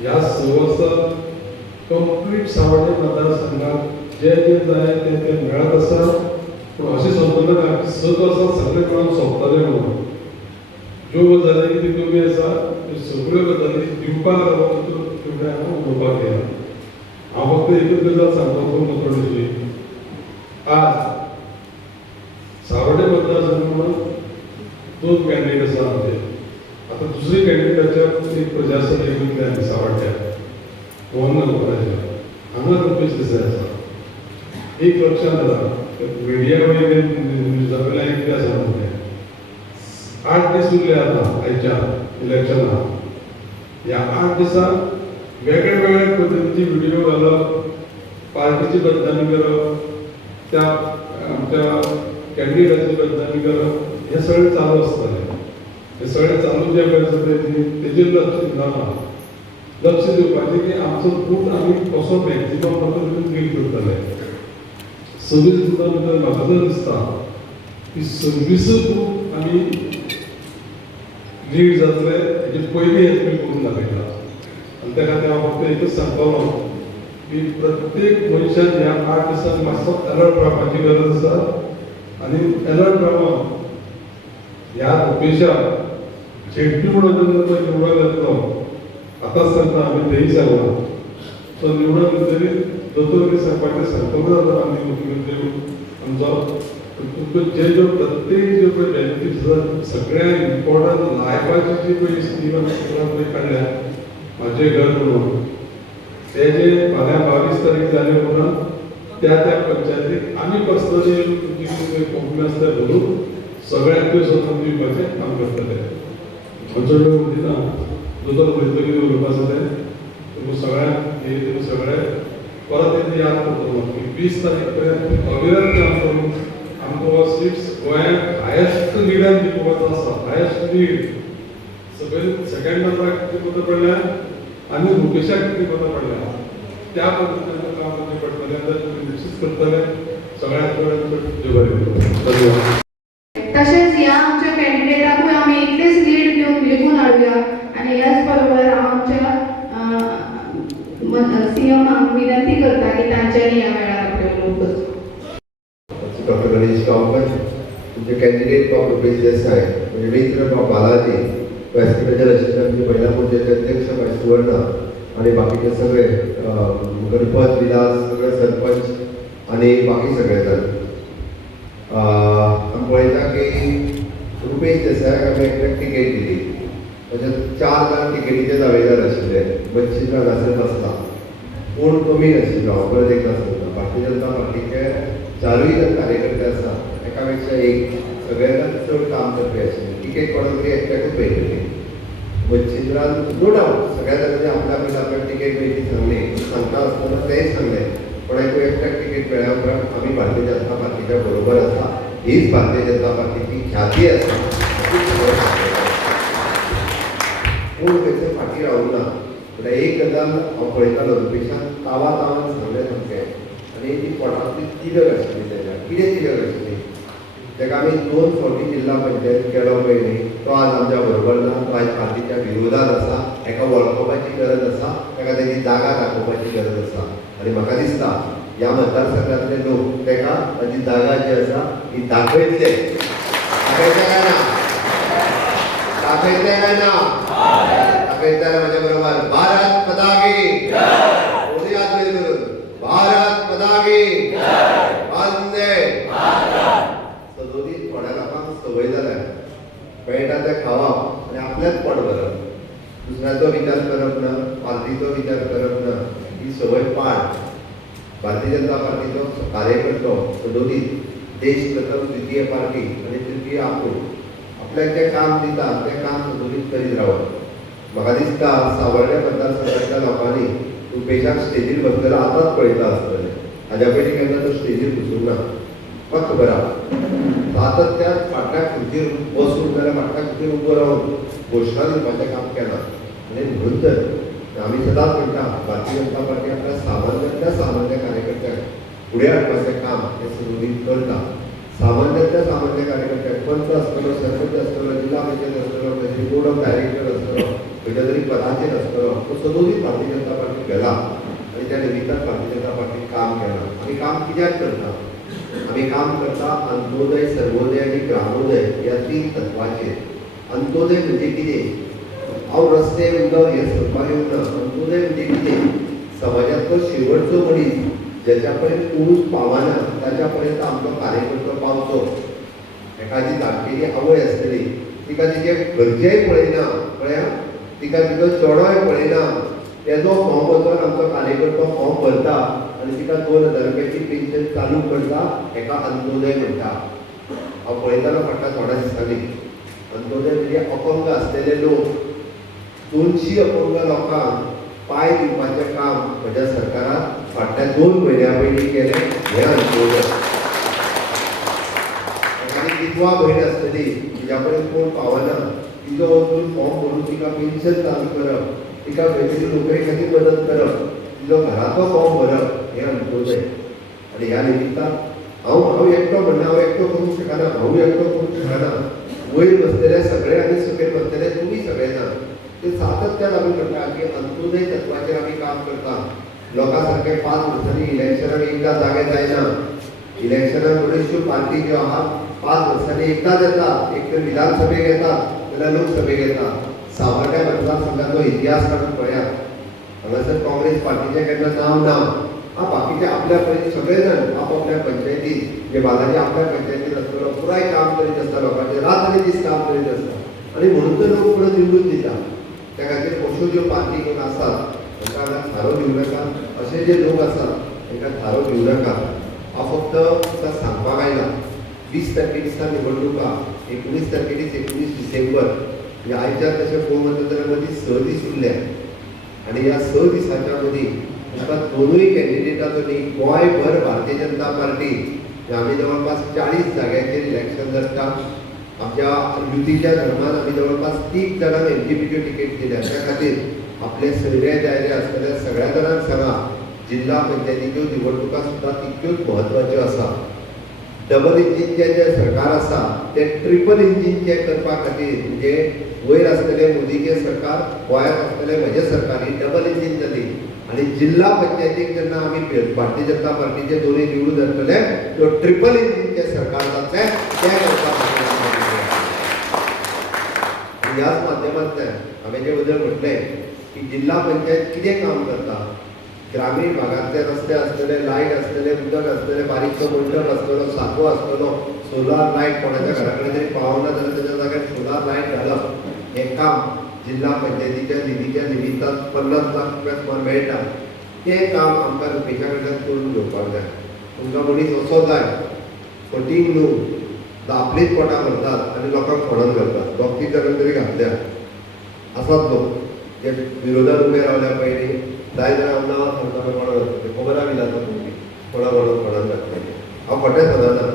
ह्या 6 वर्सां कंप्लीट सावड्डे मतदारसंघात जे जाय ते मेळत आसा पूण अशें समजूं नाका की 7 वर्सां सगळे काम सोंपतले म्हणून ज्यो गजाली कितें कमी आसा त्यो सगळ्यो गजाली दिवपाक लागून उलोवपाक येया हांव फक्त एकूच गजाल सांगपाक थोडीशी आज सावड्डे मतदारसंघ म्हणून 2 कॅन्डिडेट आसा आमचे आता दुसरी कॅन्डिडेटाच्या एक प्रजासत्ताक घेतली आमी सावड्ड्यात मोहननगराच्या हांगा रुपेश देसाय आसा एक लक्षात येता मिडिया वयल्यान न्यूजा वयल्यान एक कितें आसा म्हणजे 8 दीस उरले आतां आयच्या इलेक्शनाक ह्या 8 दिसांक वेगळे वेगळे पद्दतीची व्हिडिओ घालप पार्टीची बदनामी करप त्या आमच्या कॅन्डिडेटाची बदनामी करप हे सगळें चालू आसतलें हे सगळें चालू जे पळय आसा तेजेर लक्ष दिवपाचें की आमचो बूथ आमी कसो मॅक्झिमम तातूंत लीड करतले सर्वीस सुद्दां भितर म्हाका जर दिसता की सर्वीस बूथ आमी लीड जातले हेजे पयलीं हें तुमी करून दाखयता आनी त्या खातीर हांव फक्त एकच सांगतलो की प्रत्येक मनशान ह्या 8 दिसांक मातसो अलर्ट रावपाची गरज आसा आनी अलर्ट रावन ह्या रुपेशाक शेट्टी म्हणून जेन्ना तो निवडून येतलो आतांच सांगता आमी तेही सांगला तो निवडून येतरी दोतोर सांगपाचें सांगतलो जाता आमी मुख्यमंत्री आमचो तुमकां जे प्रत्येक जे पळय बेनिफिट्स आसा सगळ्यांत इम्पॉर्टंट लायफाची जी पळय स्कीम पळय काडल्या म्हाजें घर म्हणून तेजे फाल्यां 22 तारीख जाले म्हणून त्या पंचायतीक आमी पर्सनली तुमची कितें कंपनी आसा तें भरून सगळ्यांक त्यो स्वतंत्र दिवपाचें काम करतले खंयचो वेळ दिना दोतोर भरतलो कितें उलोवप आसा तें तुमकां सगळ्यांक हे तुमी सगळे परत एकदां याद करतलो की 20 तारीख पर्यंत अविरत काम करून आमकां हो सीट्स गोंयांत हायेस्ट लिडान दिवपाचो आसा हायेस्ट लीड सेकंड नंबराक कितें पत्र पडल्या आनी रुपेशाक कितें पत्र पडल्या त्या पद्दतीन काम करचें पडटलें जाल्यार तुमी निश्चित करतले सगळ्यांक देव बरें करूं धन्यवाद तसेच या आमच्या कॅन्डिडेटाकूय आम्ही इतलेच लीड घेऊन निघून हाडूया आणि याच बरोबर आमच्या सीएम विनंती करता की तांच्यानी या वेळार आपले लोक डॉक्टर गणेश गांवकर तुमचे कॅन्डिडेट डॉ. रुपेश देसाय म्हणजे मित्र डॉ. बालाजी व्यासपीठाच्या रचितांचे महिला मोर्चाचे अध्यक्ष भाई सुवर्णा आणि बाकीचे सगळे गणपत विलास सगळे सरपंच आणि बाकी सगळे जण आमी पळयता की रुपेश देसायाक आमी एकट्याक तिकेट दिली ताच्यात 4 जाण तिकेटीचे दावेदार आशिल्ले बच्चीराव नासत आसला कोण कमी नाशिल्लो हांव परत एकदां सांगता भारतीय जनता पार्टीचे 4य जण कार्यकर्ते आसा एका पेक्षा एक सगळ्यांत चड काम करपी आशिल्ले तिकेट कोणाक तरी एकट्याकूच मेळटली बच्चीराव नो डावट सगळ्या जाणांनी आपल्याक तिकेट मेळची सांगली सांगता आसतना तेंच सांगलें कोणाक एकट्याक तिकेट मेळ्ळ्या उपरांत आमी भारतीय जनता पार्टीच्या बरोबर आसा हीच भारतीय जनता पार्टीची ख्याती आसा कोण खंयसर फाटीं रावूंक ना म्हळ्यार एक गजाल हांव पळयतालो रुपेशान तावान सांगलें सामकें आनी ती पोटांतली तिडक आशिल्ली तेज्या कितें तिडक आशिल्ली तेका आमी 2 फावटी जिल्ला पंचायत केलो पयलीं तो आज आमच्या बरोबर ना तो आयज पार्टीच्या विरोधात आसा हेका वळखोवपाची गरज आसा तेका तेजी जागा दाखोवपाची गरज आसा आनी म्हाका दिसता ह्या मतदारसंघातले लोक तेका ताची जागा जी आसा ही दाखयतले काय ना दाखयतले काय ना दाखयतले म्हज्या बरोबर भारत माता की जय भारत माता की वंदे सदोदीत थोड्या लोकांक संवय जाल्या पेटा तें खावप आनी आपलेंच पोट भरप दुसऱ्याचो विचार करप ना पार्टीचो विचार करप ना ही संवय पाड भारतीय जनता पार्टीचो कार्यकर्तो सदोदीत देश प्रथम तृतीय पार्टी आनी तृतीय आपूण आपल्याक जें काम दिता तें काम सदोदीत करीत रावप म्हाका दिसता सावर्डे मतदारसंघातल्या लोकांनी रुपेशाक स्टेजीर बसलेलो आतांच पळयता आसतलें हाज्या पयलीं केन्ना तो स्टेजीर बसूंक ना म्हाका खबर आहा सातत्यान फाटल्या खुर्चीर बसून जाल्यार फाटल्या खुर्चीर उबो रावन घोशणा दिवपाचें काम केलां आनी म्हणून तर आमी सदांच म्हणटा भारतीय जनता पार्टी आपल्या सामान्यांतल्या सामान्य कार्यकर्त्यांक फुडें हाडपाचें काम हें सदोदीत करता सामान्यांतल्या सामान्य कार्यकर्त्यांक पंच आसतलो सरपंच आसतलो जिल्ला पंचायत आसतलो खंयतरी बोर्ड ऑफ डायरेक्टर आसतलो खंयच्या तरी पदाचेर आसतलो तो सदोदीत भारतीय जनता पार्टी गेला आनी त्या निमित्तान भारतीय जनता पार्टी काम केलां आमी काम कित्याक करता आमी काम करता अंत्योदय सर्वोदय आनी ग्रामोदय ह्या 3 तत्वाचेर अंत्योदय म्हणजे कितें हांव रस्ते उदक हें सांगपाक येवना अंत्योदय म्हणजे कितें समाजांतलो शेवटचो मनीस जेच्या पर्यंत कोणूच पावना ताच्या पर्यंत आमचो कार्यकर्तो पावचो एखादी धाकटेली आवय आसतली तिका तिचे घरचेय पळयना कळ्या तिका तिचो चेडोय पळयना तेजो फॉर्म वचून आमचो कार्यकर्तो फॉर्म भरता आनी तिका 2000 रुपयाची पेन्शन चालू करता हेका अंत्योदय म्हणटा हांव पळयताना फाटल्या थोड्या दिसांनी अंत्योदय म्हणजे अपंग आसलेले लोक 200 अपंग लोकांक पाय दिवपाचें काम म्हज्या सरकारान फाटल्या 2 म्हयन्या पयलीं केलें हें अंत्योदय एखादी विधवा भयण आसतली तिच्या पर्यंत कोण पावना तिजो वचून फॉर्म भरून तिका पेन्शन चालू करप तिका खंयतरी नोकरे खातीर मदत करप तिजो घराचो फॉर्म भरप हें अंत्योदय आनी ह्या निमित्तान हांव एकटो म्हणना हांव एकटो करूंक शकना हांव एकटो करूंक शकना वयर बसलेले सगळे आनी सकयल बसलेले तुमी सगळे ना ते सातत्यान आमी करता की अंत्योदय तत्वाचेर आमी काम करता लोकां सारके 5 वर्सांनी इलेक्शनाक एकदां जागे जायना इलेक्शनाक बऱ्योचश्यो पार्टी ज्यो आहा 5 वर्सांनी एकदांच येतात एक तर विधानसभेक येतात जाल्यार लोकसभेक येतात सावर्ड्या मतदारसंघाचो इतिहास काडून पळयात हांगासर काँग्रेस पार्टीचें केन्ना नांव ना बाकीचे आपल्या सगळे जाण आपापल्या पंचायतीत जे बालाजी आपल्या पंचायतीत आसतलो पुराय काम करीत आसता लोकांचे रात आनी दीस काम करीत आसता आनी म्हणून तर लोक फुडें निवडून दिता त्या खातीर अश्यो ज्यो पार्टी कोण आसात तांकां थारो दिवं नाका अशे जे लोक आसात तांकां थारो दिवं नाका हांव फक्त सांगपाक आयला 20 तारखे दिसा निवडणुका 19 तारखेक 19 डिसेंबर म्हणजे आयच्याच तशें पळोवंक वचत जाल्यार मदीं 6 दीस उरल्या आनी ह्या 6 दिसांच्या मदीं आमकां दोनूय कॅन्डिडेटांचो न्ही गोंयभर भारतीय जनता पार्टी आमी जवळपास 40 जाग्यांचेर इलेक्शन जाता आमच्या युतीच्या धर्मान आमी जवळपास 30 जाणांक एनडीपीच्यो टिकेट दिल्या त्या खातीर आपले सैरे दायरे आसतल्या सगळ्या जाणांक सांगा जिल्हा पंचायतीच्यो निवडणुका सुद्दां तितक्योच म्हत्वाच्यो आसा डबल इंजिनचें जें सरकार आसा तें ट्रिपल इंजिनचें करपा खातीर म्हणजे वयर आसतलें मोदीचें सरकार गोंयांत आसतलें म्हजें सरकार ही डबल इंजीन जाली आनी जिल्हा पंचायतीक जेन्ना आमी भारतीय जनता पार्टीचे दोनूय निवडून जातले तो ट्रिपल इंजिनचें सरकार जातलें तें करपाक ह्याच माध्यमांतल्यान हांवें जे बद्दल म्हटलें की जिल्हा पंचायत कितें काम करता ग्रामीण भागांतले रस्ते आसतले लायट आसतले उदक आसतलें बारीकसो मंडप आसतलो साको आसतलो सोलार लायट कोणाच्या घरा कडेन तरी पावना जाल्यार तेच्या जाग्यार सोलार लायट घालप हें काम जिल्हा पंचायतीच्या निधीच्या निमित्तान 50 लाख रुपया सुमार मेळटा तें काम आमकां रुपेशा कडल्यान करून घेवपाक जाय तुमकां मनीस असो जाय फटींग न्हू आपलीच पोटां भरतात आनी लोकांक फोडोन घालतात दोग 3 जाणां तरी घातल्या आसात लोक जे विरोधात उबे रावल्या पयलीं जाय जाल्यार हांव नांवां सांगता कोणाक खबर बी जाता तुमची कोणा फोडोन घातलें हांव खोटें सांगना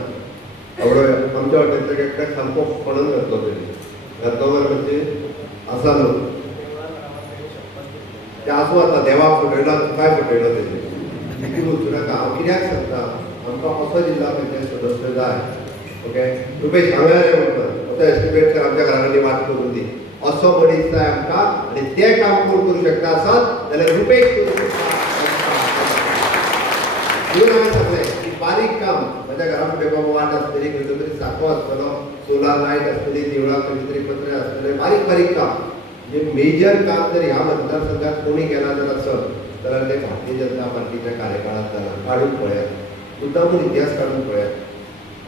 आमच्या हॉटेलाक एकट्याक सामको फोडोन घातलो तरी घातलो म्हणजे आसा लोक त्या आसूं आतां देवाक फटयलो काय फटयलो तेजें देखील वचूं नाका. हांव कित्याक सांगता, आमकां असो जिल्ला पंचायत सदस्य जाय. ओके, रुपेश हांवें म्हणटा असो एस्टिमेट कर आमच्या घरा कडेन वाट करून दी, असो मनीस जाय आमकां. आनी तें काम कोण करूं शकता आसत जाल्यार रुपेश करूं शकता. म्हणून हांवें सांगलें की बारीक काम म्हज्या घरा फुडें बाबा वाट आसतली, खंय तरी साको आसतलो, सोलार लायट आसतली, देवळां खंय तरी पत्रे आसतले, बारीक बारीक काम. म्हणजे मेजर काम जर ह्या मतदारसंघात कोणी केला जर आसत जाल्यार ते भारतीय जनता पार्टीच्या कार्यकाळात जाला. काडून पळयात, मुद्दामून इतिहास काडून पळयात.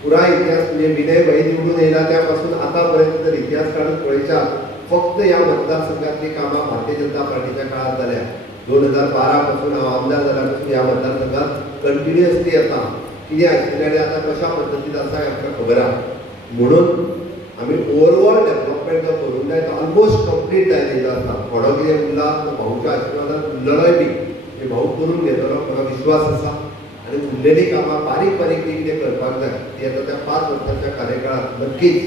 पुराय इतिहास म्हणजे विनय भाई निवडून येयला त्यापासून आतापर्यंत जर इतिहास काढून पळयशात, फक्त ह्या मतदारसंघातली कामां भारतीय जनता पार्टीच्या काळात जाल्या. 2012 पासून हांव आमदार जाल्यापासून ह्या मतदारसंघात कंटिन्युअसली येता. कितें आशिल्लें आनी आतां कशा पद्दतीन आसा हें आमकां खबर आहा. म्हणून आमी ओवरऑल डेव्हलपमेंट जो करूंक जाय तो ऑलमोस्ट कंप्लीट जायलेलो आसा. थोडो कितें उरला तो भाऊच्या आशिर्वादान उरलेलोय बी, ते भाऊ करून घेतलो म्हाका विश्वास आसा. आनी उरलेली कामां बारीक बारीक ती कितें करपाक जाय ती आतां त्या 5 वर्सांच्या कार्यकाळात नक्कीच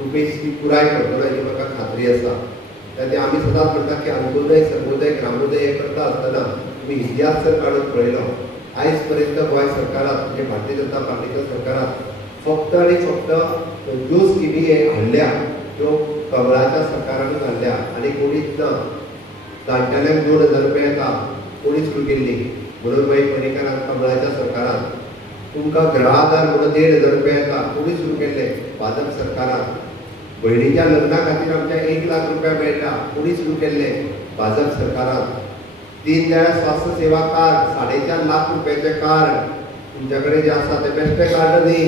रुपेश ती पुराय करतलो हेची म्हाका खात्री आसा. त्यात आमी सदांच म्हणटा की अंत्योदय, सर्वोदय, ग्रामोदय हे करता आसतना तुमी इतिहास जर काडून पळयलो, आयज पर्यंत गोंय सरकारात म्हणजे भारतीय जनता पार्टीच्या सरकारात फक्त आनी फक्त ज्यो स्किमी हे हाडल्या त्यो कमळाच्या सरकारानूच हाडल्या आनी कोणीच ना. जाणटेल्यांक 2000 रुपया येता, कोणीच सुरू केल्ली. म्हणून मागीर पर्रीकारान कमळाच्या सरकारान तुमकां गृह आधार म्हणून 1500 रुपया येता, कोणी सुरू केल्ले भाजप सरकारान. भयणीच्या लग्ना खातीर आमच्या 1 लाख रुपया मेळटा, कोणी सुरू केल्ले भाजप सरकारान. दीनदयाळ स्वास्थ्य सेवा कार्ड 4.5 लाख रुपयाचे कार्ड तुमच्या कडेन जे आसा ते बेश्टे कार्ड न्ही,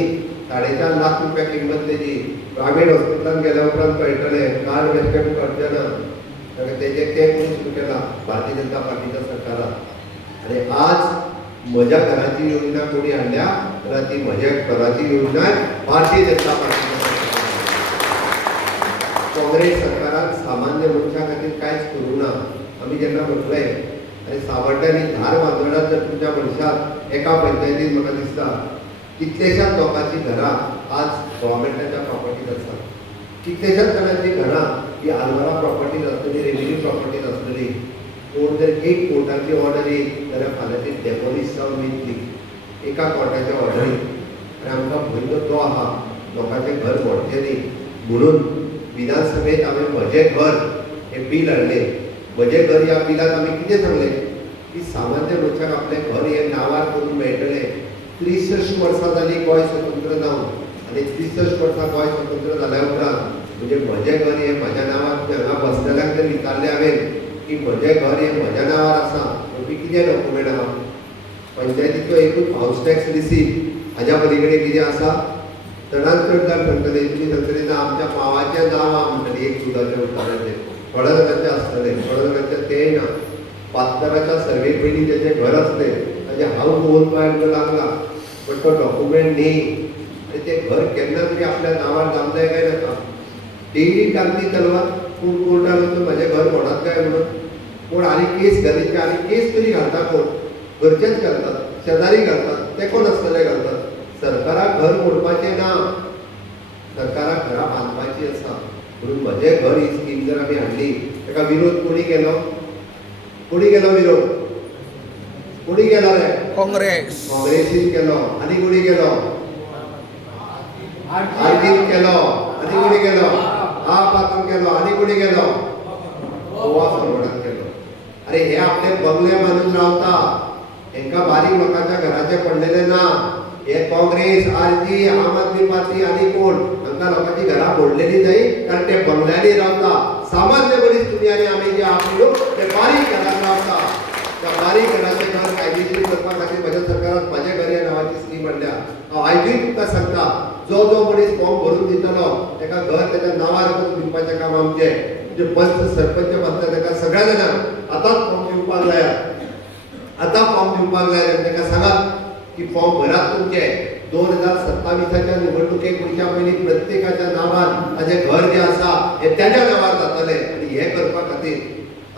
4.5 लाख रुपया किंमत तेजी. प्रायवेट हॉस्पिटलांत गेल्या उपरांत कळटलें कार्ड बेश्टे करचें ना. तेजे ते कोणी सुरू केला भारतीय जनता पार्टीच्या सरकारान. आनी आज म्हज्या घराची योजना कोणी हाडल्या जाल्यार ती म्हज्या घराची योजना भारतीय जनता पार्टीच्या काँग्रेस सरकारान सामान्य मनशा खातीर कांयच करूं ना. आमी जेन्ना म्हटलें आनी सावड्ड्यांनी धार बांदोड्यात जर तुमच्या मनशाक एका पंचायतीन म्हाका दिसता कितलेशाच लोकांची घरां आज गव्हर्मेंटाच्या प्रॉपर्टीज आसा. कितलेशाच जाणांची घरां ही आलवारा प्रॉपर्टीज आसतली, रेव्हेन्यू प्रॉपर्टीज आसतली. कोण जर एक कोर्टाची ऑर्डर येयली जाल्यार फाल्यां ती डेमोलिश जावन वयतली एका कोर्टाच्या ऑर्डरीन. आनी आमकां भंय तो आहा लोकांचें घर मोडचें न्ही. म्हणून विधानसभेत हांवें म्हजें घर हें बील हाडलें. म्हजें घर ह्या बिलात आमी कितें सांगलें की सामान्य मनशाक आपलें घर हें नांवार करून मेळटलें. 63 वर्सां जालीं गोंय स्वतंत्र जावन आनी 63 वर्सां गोंय स्वतंत्र जाल्या उपरांत म्हणजे म्हजें घर हें म्हाज्या नांवार हांगा बसलेल्यांक जर विचारलें हांवें की म्हजें घर हें म्हज्या नांवार आसा तुमी कितें डॉक्युमेंट आहा. पंचायतीचो एकूच हावस टॅक्स रिसीट हाज्या पली कडेन कितें आसा. चडांत चड जाण सांगतले तुमी सांगतले ना आमच्या मांवाचें नांव आहा म्हणटलें एक सुदाचें उताराचें. थोड्या जाणांचें आसतलें, थोड्या जाणांचें तेंय ना. पातकाराच्या सर्वे पयलीं जेचें घर आसलें ताजें हावस ओन कार्ड लागला बट तो डॉक्युमेंट न्ही. आनी तें घर केन्ना तरी आपल्या नांवार जावंक जाय काय नाका. डेली टाकली तलवार पूण कोर्टान वचून म्हाजें घर मोडात काय म्हणून कोण आनी केस घालीत काय आनी केस तरी घालता कोण घरचेच घालतात, शेजारी घालतात, ते कोण आसतले घालतात. सरकाराक घर मोडपाचें ना, सरकाराक घरां बांदपाचीं आसा. म्हणून म्हजें घर ही स्कीम जर आमी हाडली ताका विरोध कोणी केलो? कोणी केलो विरोध? कोणी केलो रे? काँग्रेसीन केलो. आनी कोणी केलो? आरजीन केलो. आनी कोणी केलो? आपन केलो. आनी कोणी केलो? गोवा फॉरवर्डान केलो. अरे हे आपले बंगले बांदून रावता, हेंका बारीक लोकांच्या घराचे पडलेले ना. हे काँग्रेस, आरजी, आम आदमी पार्टी आनी कोण हांकां लोकांची घरां मोडलेली जाय कारण ते बंगल्यांनी रावता. सामान्य मनीस तुमी आनी आमी जे आहा ते बारीक घरांत रावता. त्या बारीक घराचें घर कायदेशीर करपा खातीर म्हज्या सरकारान म्हाजे घर ह्या नांवाची स्कीम हाडल्या. हांव आयजूय तुमकां सांगता जो जो मनीस फॉर्म भरून दितलो ताका घर ताच्या नांवार करून दिवपाचें काम आमचें. म्हणजे पंच सरपंच म्हणटा ताका सगळ्या जाणांक आतांच फॉर्म दिवपाक लायात. आतां फॉर्म दिवपाक लायात ताका सांगात की फॉर्म भरात तुमचे. 2027च्या निवडणुकेक म्हणच्या पयलीं प्रत्येकाच्या नांवार ताजें घर जें आसा हें त्याच्या नांवार जातलें. आनी हें करपा खातीर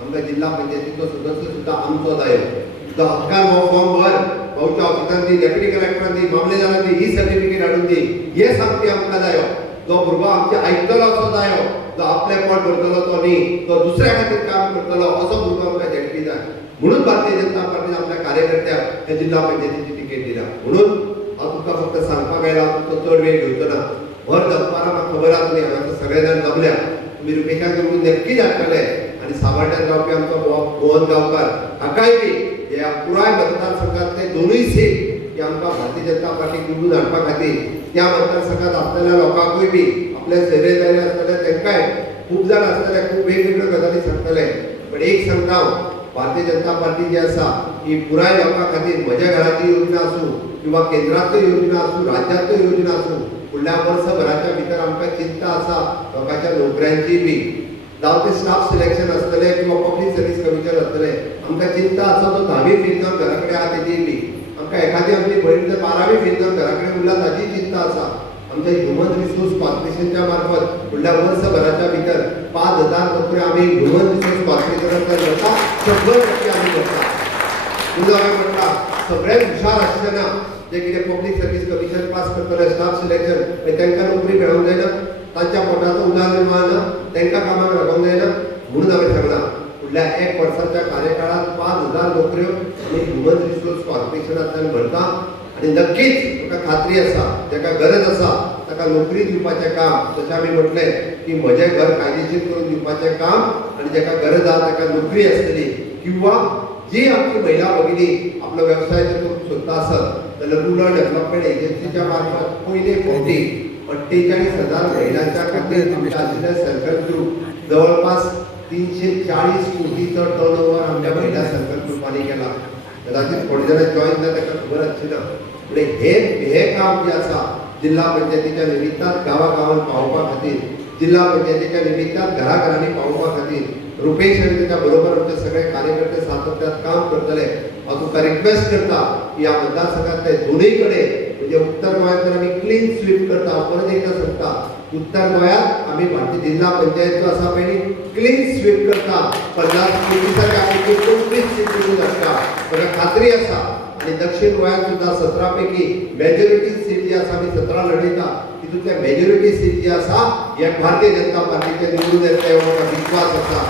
आमकां जिल्ला पंचायतीचो सदस्य सुद्दां आमचो जायो. तुका हक्कान हो फॉर्म भर, भाऊच्या ऑफिसान दी, डेप्युटी कलेक्टरान दी, मामलेदारान दी, ही सर्टिफिकेट हाडून दी. हे सामकें आमकां जायो. जो भुरगो आमचे आयकतलो असो जायो, जो आपले पोट भरतलो तो न्ही, तो दुसऱ्या खातीर काम करतलो असो भुरगो आमकां झेडपी जाय. म्हणून भारतीय जनता पार्टीन आपल्या कार्यकर्त्याक हे जिल्हा पंचायतीची तिकेट दिला. म्हणून हांव तुमकां फक्त सांगपाक आयला, तुमचो चड वेळ घेवचो ना. भर दनपारां म्हाका खबर आसा न्ही, हांगा सगळे जाण जमल्या, तुमी रुपेशाक निवडून नक्कीच हाडटले. आनी सावड्ड्यान रावपी आमचो मोहन गांवकार हाकाय बी ह्या पुराय मतदारसंघातले दोनूय सीट की आमकां भारतीय जनता पार्टीक निवडून हाडपा खातीर त्या मतदारसंघात आसलेल्या लोकांकूय बी आपले सेवेदारी आसतले तांकांय खूब जाण आसतले, खूब वेगवेगळ्यो गजाली सांगतले. पण एक सांगता हांव, भारतीय जनता पार्टी जी आसा ही पुराय लोकां खातीर म्हज्या घराची योजना आसूं किंवा केंद्रांतल्यो योजना आसूं, राज्यांतल्यो योजना आसूं, फुडल्या वर्सभराच्या भितर आमकां चिंता आसा लोकांच्या नोकऱ्यांची बी, जावं ते स्टाफ सिलेक्शन आसतलें किंवा पब्लीक सर्वीस कमिशन आसतलें. आमकां चिंता आसा तो 10वी फेल जावन घरा कडेन आहा तेजी बी. आमकां एखादी आमची भयण जर 12वी फेल जावन घरा कडेन उरला ताची चिंता आसा. आमच्या ह्युमन रिसोर्स कॉर्पोरेशनच्या मार्फत फुडल्या वर्सभराच्या भितर 5000 नोकऱ्यो आमी ह्युमन रिसोर्स कॉर्पोरेशनान करता, 100% आमी करता. म्हणून हांवें म्हणटा सगळ्यात हुशार आसतना जे कितें पब्लीक सर्वीस कमिशन पास करतले, स्टाफ सिलेक्शन, तांकां नोकरी मेळोंक जायना, तांच्या पोटाचो उदरनिर्वाह ना, तांकां कामाक लागोंक जायना. म्हणून हांवें सांगलां फुडल्या 1 वर्साच्या कार्यकाळात 5000 नोकऱ्यो आमी ह्युमन रिसोर्स कॉर्पोरेशनांतल्यान भरता. आनी नक्कीच म्हाका खात्री आसा जाका गरज आसा ताका नोकरी दिवपाचें काम, जशें आमी म्हटलें की म्हजें घर कायदेशीर करून दिवपाचें काम, आनी जाका गरज आसा ताका नोकरी आसतली. किंवा जी आमची महिला भगिनी आपलो वेवसाय जर करूंक सोदता आसत जाल्यार रुरल डेव्हलपमेंट एजन्सीच्या मार्फत पयले फावटी 48,000 महिलांच्या खातीर आमच्या आशिल्ल्या सेल्फ हेल्प ग्रुप जवळपास 340 कोटीचो टर्नओव्हर आमच्या महिला सेल्फ हेल्प ग्रुपांनी केला. कदाचित थोडे जाण जॉईन जाता ताका खबर आसची ना, पूण हे काम जे आसा जिल्हा पंचायतीच्या निमित्तान गांवागांवांत पावोवपा खातीर, जिल्हा पंचायतीच्या निमित्तान घराघरांनी पावोवपा खातीर रुपेश आनी ताच्या बरोबर आमचे सगळे कार्यकर्ते सातत्यान काम करतले. हांव तुमकां रिक्वेस्ट करता की ह्या मतदारसंघातले दोनूय कडेन म्हणजे उत्तर गोंयांत तर आमी क्लीन स्वीप करता. परत एकदा सांगता, उत्तर गोंयांत आमी भारतीय जिल्हा पंचायत जो आसा पळय क्लीन स्वीप करता. 50 कोटीसाठी आमी 25 सीट निवडून हाडटा, म्हाका खात्री आसा. आनी दक्षिण गोंयांत सुद्दां 17 पैकी मेजॉरिटी सीट जी आसा आमी 17 लढयता, तितूंतल्या मेजॉरिटी सीट जी आसा हे भारतीय जनता पार्टीचे निवडून येता हें म्हाका विश्वास आसा.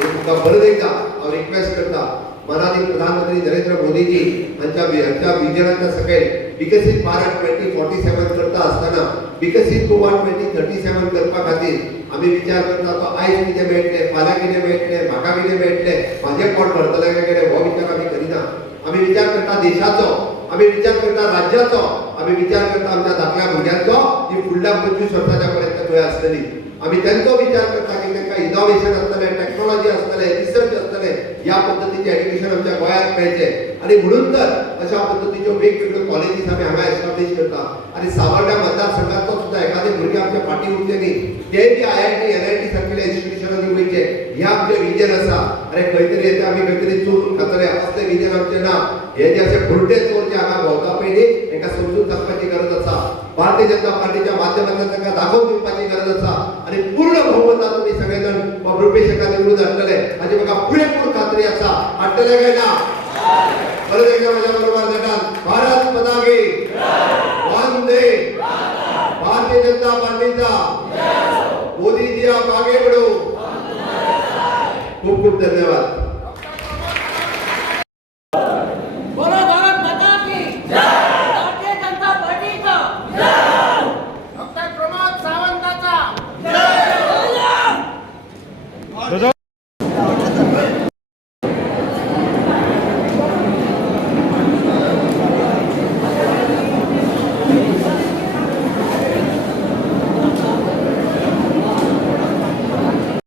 तुमकां परत एकदा हांव रिक्वेस्ट करता, माननीय प्रधानमंत्री नरेंद्र मोदीजी हांच्या विजनाच्या सकयल विकसीत भारत 2047 करता आसतना विकसीत गोवा 2037 करपा खातीर आमी विचार करता तो आयज कितें मेळटलें, फाल्यां कितें मेळटलें, म्हाका कितें मेळटलें, म्हाजें पोट भरतलें काय कितें हो विचार आमी करिना. आमी विचार करता देशाचो, आमी विचार करता राज्याचो, आमी विचार करता आमच्या धाकल्या भुरग्यांचो जी फुडल्या 25 वर्सांच्या पर्यंत गोंय आसतली. आमी तेंचो विचार करता की तांकां इनोव्हेशन आसतलें, टेक्नॉलॉजी आसतलें, रिसर्च आसतलें, ह्या पद्दतीचें एड्युकेशन आमच्या गोंयांत मेळचें. आनी म्हणून तर अशा पद्दतीच्यो वेगवेगळ्यो कॉलेजीस आमी हांगा एस्टाब्लीश करता. आनी सावड्ड्या मतदारसंघाचो सुद्दां एखादे भुरगे आमच्या फाटीं उरचे न्ही, ते बी IIT NIT सारकेल्या इन्स्टिट्यूशनांनी वयचे, हें आमचें विजन आसा. अरे खंय तरी येता आमी खंय तरी चोरून खातले असलें विजन आमचें ना. हे जे अशे फुडटे चोर जे हांगा भोंवता पळय न्ही, तांकां समजून सांगपाची गरज आसा. भारतीय जनता पार्टीच्या माध्यमांतल्यान तांकां दाखोवन दिवपाची गरज आसा. आनी पूर्ण बहुमतान तुमी सगळे जाण रुपेशाका निवडून हाडटले हाची म्हाका पुरेपूर खात्री आसा. हाडटले काय ना? परत एकदा माझ्या बरोबर जातात, भारत माता की वंदे, भारतीय जनता पार्टीचा मोदी जी आप आगे बढ़ो. खूप खूप धन्यवाद.